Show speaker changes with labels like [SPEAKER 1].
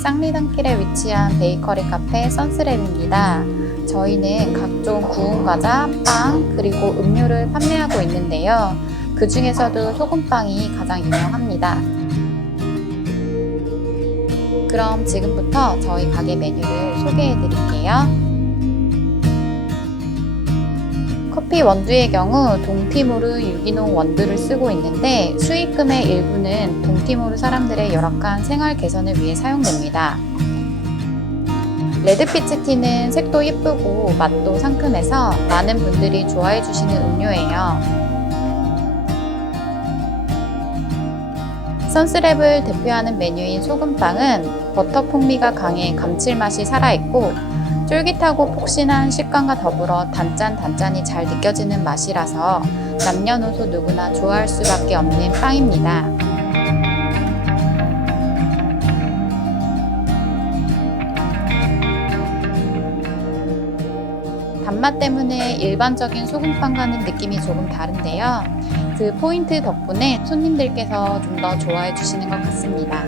[SPEAKER 1] 성리단길에 위치한 베이커리 카페 선스랩입니다. 저희는 각종 구운 과자, 빵, 그리고 음료를 판매하고 있는데요. 그 중에서도 소금빵이 가장 유명합니다. 그럼 지금부터 저희 가게 메뉴를 소개해 드릴게요. 커피 원두의 경우 동티모르 유기농 원두를 쓰고 있는데 수익금의 일부는 동티모르 사람들의 열악한 생활 개선을 위해 사용됩니다. 레드피치 티는 색도 예쁘고 맛도 상큼해서 많은 분들이 좋아해 주시는 음료예요. 선스랩을 대표하는 메뉴인 소금빵은 버터 풍미가 강해 감칠맛이 살아있고 쫄깃하고 폭신한 식감과 더불어 단짠 단짠이 잘 느껴지는 맛이라서 남녀노소 누구나 좋아할 수밖에 없는 빵입니다. 단맛 때문에 일반적인 소금빵과는 느낌이 조금 다른데요. 그 포인트 덕분에 손님들께서 좀 더 좋아해 주시는 것 같습니다.